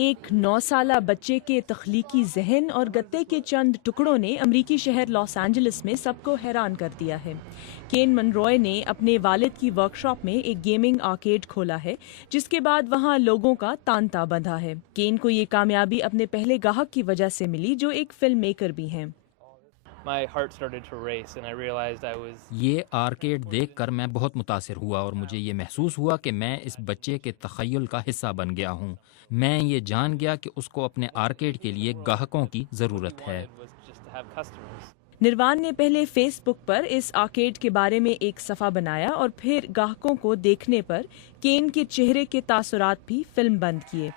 ایک 9 سالہ بچے کے تخلیقی ذہن اور گتے کے چند ٹکڑوں نے امریکی شہر لاس اینجلس میں سب کو حیران کر دیا ہے۔ کین منروئے نے اپنے والد کی ورک شاپ میں ایک گیمنگ آرکیڈ کھولا ہے، جس کے بعد وہاں لوگوں کا تانتا بندھا ہے۔ کین کو یہ کامیابی اپنے پہلے گاہک کی وجہ سے ملی، جو ایک فلم میکر بھی ہیں۔ یہ آرکیڈ دیکھ کر میں بہت متاثر ہوا اور مجھے یہ محسوس ہوا کہ میں اس بچے کے تخیل کا حصہ بن گیا ہوں۔ میں یہ جان گیا کہ اس کو اپنے آرکیڈ کے لیے گاہکوں کی ضرورت ہے۔ نروان نے پہلے فیس بک پر اس آرکیڈ کے بارے میں ایک صفحہ بنایا اور پھر گاہکوں کو دیکھنے پر کین کے چہرے کے تاثرات بھی فلم بند کیے۔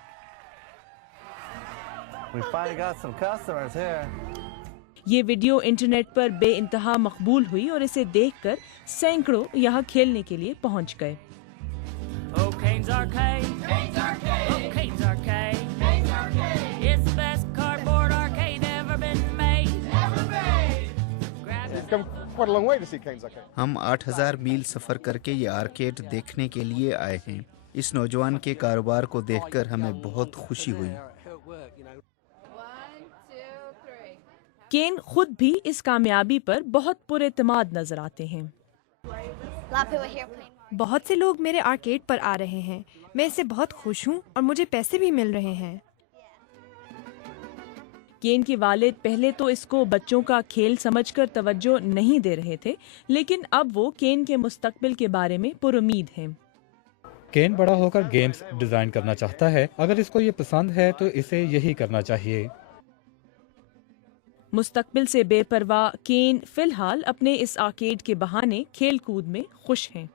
یہ ویڈیو انٹرنیٹ پر بے انتہا مقبول ہوئی اور اسے دیکھ کر سینکڑوں یہاں کھیلنے کے لیے پہنچ گئے۔ ہم 8000 میل سفر کر کے یہ آرکیڈ دیکھنے کے لیے آئے ہیں۔ اس نوجوان کے کاروبار کو دیکھ کر ہمیں بہت خوشی ہوئی۔ کین خود بھی اس کامیابی پر بہت پر اعتماد نظر آتے ہیں۔ بہت سے لوگ میرے آرکیڈ پر آ رہے ہیں، میں اس سے بہت خوش ہوں اور مجھے پیسے بھی مل رہے ہیں۔ کین کے والد پہلے تو اس کو بچوں کا کھیل سمجھ کر توجہ نہیں دے رہے تھے، لیکن اب وہ کین کے مستقبل کے بارے میں پر امید ہیں۔ کین بڑا ہو کر گیمز ڈیزائن کرنا چاہتا ہے۔ اگر اس کو یہ پسند ہے تو اسے یہی کرنا چاہیے۔ مستقبل سے بے پرواہ کین فی الحال اپنے اس آرکیڈ کے بہانے کھیل کود میں خوش ہیں۔